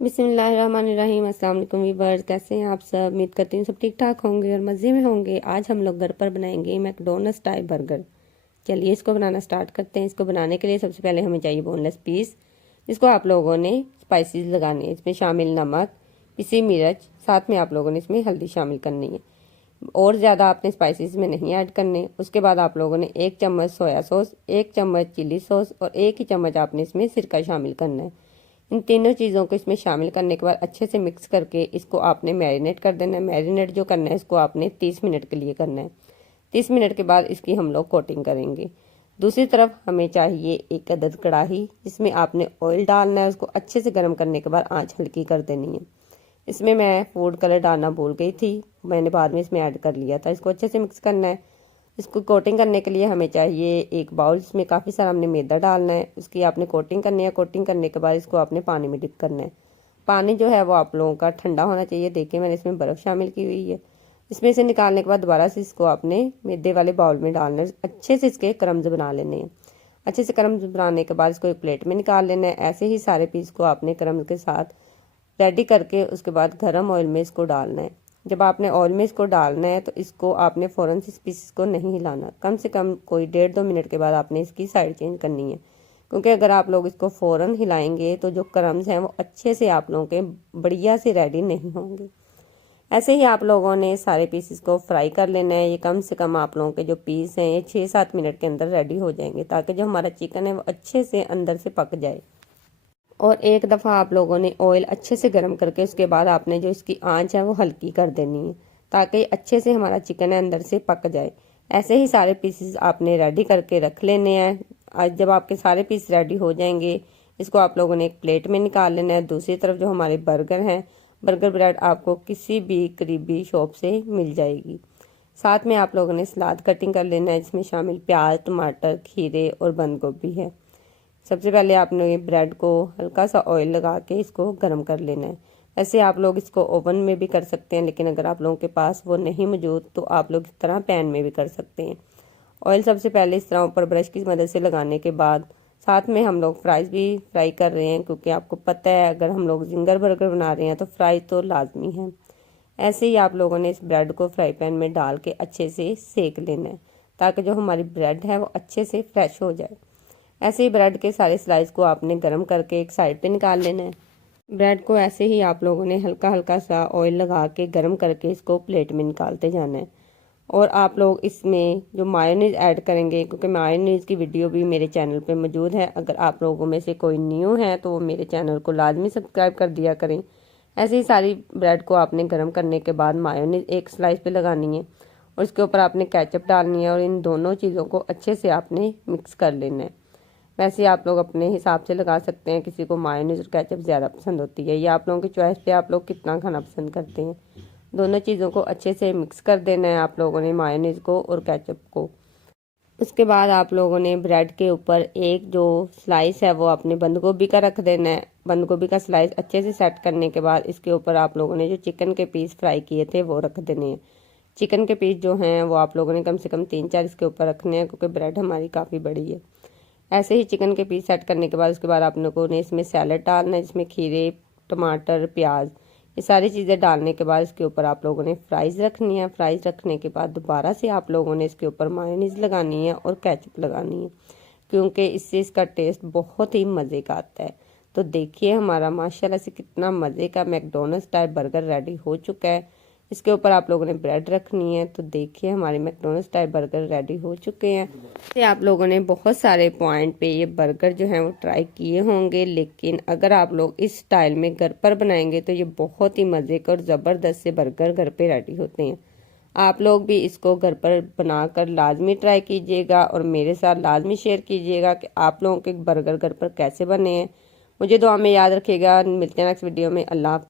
बिस्मिल्लाहिर्रहमानिर्रहीम। अस्सलाम वालेकुम व्यूअर्स, कैसे हैं आप सब। उम्मीद करती हूँ सब ठीक ठाक होंगे और मज़े में होंगे। आज हम लोग घर पर बनाएंगे मैकडोनल्ड्स टाइप बर्गर। चलिए इसको बनाना स्टार्ट करते हैं। इसको बनाने के लिए सबसे पहले हमें चाहिए बोनलेस पीस, जिसको आप लोगों ने स्पाइसेस लगाने हैं। इसमें शामिल नमक, पिसी मिर्च, साथ में आप लोगों ने इसमें हल्दी शामिल करनी है और ज़्यादा आपने स्पाइसेस में नहीं ऐड करने। उसके बाद आप लोगों ने 1 चम्मच सोया सॉस, 1 चम्मच चिली सॉस और 1 ही चम्मच आपने इसमें सिरका शामिल करना है। इन तीनों चीज़ों को इसमें शामिल करने के बाद अच्छे से मिक्स करके इसको आपने मैरिनेट कर देना है। मैरिनेट जो करना है इसको आपने 30 मिनट के लिए करना है। 30 मिनट के बाद इसकी हम लोग कोटिंग करेंगे। दूसरी तरफ हमें चाहिए एक अदद कढ़ाई, जिसमें आपने ऑयल डालना है। उसको अच्छे से गर्म करने के बाद आंच हल्की कर देनी है। इसमें मैं फूड कलर डालना भूल गई थी, मैंने बाद में इसमें ऐड कर लिया था। इसको अच्छे से मिक्स करना है। इसको कोटिंग करने के लिए हमें चाहिए एक बाउल, जिसमें काफ़ी सारा हमने मैदा डालना है। उसकी आपने कोटिंग करनी है। कोटिंग करने के बाद इसको आपने पानी में डिप करना है। पानी जो है वो आप लोगों का ठंडा होना चाहिए। देखिए मैंने इसमें बर्फ़ शामिल की हुई है। इसमें से निकालने के बाद दोबारा से इसको आपने मैदे वाले बाउल में डालना है। अच्छे से इसके क्रम्स बना लेने हैं। अच्छे से क्रम्स बनाने के बाद इसको एक प्लेट में निकाल लेना है। ऐसे ही सारे पीस को आपने क्रम्स के साथ रेडी करके उसके बाद गर्म ऑयल में इसको डालना है। जब आपने ऑयल में इसको डालना है तो इसको आपने फ़ौरन से इस पीस को नहीं हिलाना। कम से कम कोई 1.5-2 मिनट के बाद आपने इसकी साइड चेंज करनी है, क्योंकि अगर आप लोग इसको फ़ौरन हिलाएंगे तो जो क्रम्स हैं वो अच्छे से आप लोगों के बढ़िया से रेडी नहीं होंगे। ऐसे ही आप लोगों ने सारे पीसेस को फ्राई कर लेना है। ये कम से कम आप लोगों के जो पीस हैं ये 6-7 मिनट के अंदर रेडी हो जाएंगे, ताकि जो हमारा चिकन है वो अच्छे से अंदर से पक जाए। और एक दफ़ा आप लोगों ने ऑयल अच्छे से गर्म करके उसके बाद आपने जो इसकी आंच है वो हल्की कर देनी है, ताकि अच्छे से हमारा चिकन है अंदर से पक जाए। ऐसे ही सारे पीसेस आपने रेडी करके रख लेने हैं। आज जब आपके सारे पीस रेडी हो जाएंगे, इसको आप लोगों ने एक प्लेट में निकाल लेना है। दूसरी तरफ जो हमारे बर्गर हैं, बर्गर ब्रेड आपको किसी भी करीबी शॉप से मिल जाएगी। साथ में आप लोगों ने सलाद कटिंग कर लेना है, जिसमें शामिल प्याज, टमाटर, खीरे और बंद गोभी है। सबसे पहले आपने ब्रेड को हल्का सा ऑयल लगा के इसको गर्म कर लेना है। ऐसे आप लोग इसको ओवन में भी कर सकते हैं, लेकिन अगर आप लोगों के पास वो नहीं मौजूद तो आप लोग इस तरह पैन में भी कर सकते हैं। ऑयल सबसे पहले इस तरह ऊपर ब्रश की मदद से लगाने के बाद साथ में हम लोग फ्राइज़ भी फ्राई कर रहे हैं, क्योंकि आपको पता है अगर हम लोग जिंगर बर्गर बना रहे हैं तो फ्राई तो लाजमी है। ऐसे ही आप लोगों ने इस ब्रेड को फ्राई पैन में डाल के अच्छे से सेक लेना है, ताकि जो हमारी ब्रेड है वो अच्छे से फ्रेश हो जाए। ऐसे ही ब्रेड के सारे स्लाइस को आपने गर्म करके एक साइड पे निकाल लेना है। ब्रेड को ऐसे ही आप लोगों ने हल्का हल्का सा ऑयल लगा के गर्म करके इसको प्लेट में निकालते जाना है। और आप लोग इसमें जो मायोनीज ऐड करेंगे, क्योंकि मायोनीज की वीडियो भी मेरे चैनल पे मौजूद है। अगर आप लोगों में से कोई न्यू है तो वो मेरे चैनल को लाजमी सब्सक्राइब कर दिया करें। ऐसे ही सारी ब्रेड को आपने गर्म करने के बाद मायोनीज एक स्लाइस पे लगानी है और इसके ऊपर आपने केचप डालनी है और इन दोनों चीज़ों को अच्छे से आपने मिक्स कर लेना है। वैसे आप लोग अपने हिसाब से लगा सकते हैं। किसी को मायोनीज और केचप ज़्यादा पसंद होती है, ये आप लोगों की चॉइस पे आप लोग कितना खाना पसंद करते हैं। दोनों चीज़ों को अच्छे से मिक्स कर देना है आप लोगों ने, मायोनीज को और केचप को। उसके बाद आप लोगों ने ब्रेड के ऊपर एक जो स्लाइस है वो आपने बंद गोभी का रख देना है। बंद गोभी का स्लाइस अच्छे से सेट करने के बाद इसके ऊपर आप लोगों ने जो चिकन के पीस फ्राई किए थे वो रख देने हैं। चिकन के पीस जो हैं वो आप लोगों ने कम से कम 3-4 इसके ऊपर रखने हैं, क्योंकि ब्रेड हमारी काफ़ी बड़ी है। ऐसे ही चिकन के पीस सेट करने के बाद उसके बाद आप लोगों ने इसमें सैलड डालना है, जिसमें खीरे, टमाटर, प्याज, ये सारी चीज़ें डालने के बाद इसके ऊपर आप लोगों ने फ्राइज़ रखनी है। फ्राइज़ रखने के बाद दोबारा से आप लोगों ने इसके ऊपर मायोनीज लगानी है और केचप लगानी है, क्योंकि इससे इसका टेस्ट बहुत ही मज़े का आता है। तो देखिए हमारा माशाल्लाह से कितना मज़े का मैकडोनल्ड्स टाइप बर्गर रेडी हो चुका है। इसके ऊपर आप लोगों ने ब्रेड रखनी है। तो देखिए हमारे मैकडोनल्ड्स टाइप बर्गर रेडी हो चुके हैं। तो आप लोगों ने बहुत सारे पॉइंट पे ये बर्गर जो हैं वो ट्राई किए होंगे, लेकिन अगर आप लोग इस स्टाइल में घर पर बनाएंगे तो ये बहुत ही मज़े का और ज़बरदस्त से बर्गर घर पे रेडी होते हैं। आप लोग भी इसको घर पर बनाकर लाजमी ट्राई कीजिएगा और मेरे साथ लाजमी शेयर कीजिएगा कि आप लोगों के बर्गर घर पर कैसे बने हैं। मुझे दुआ में याद रखिएगा। मिलते हैं नेक्स्ट वीडियो में। अल्लाह।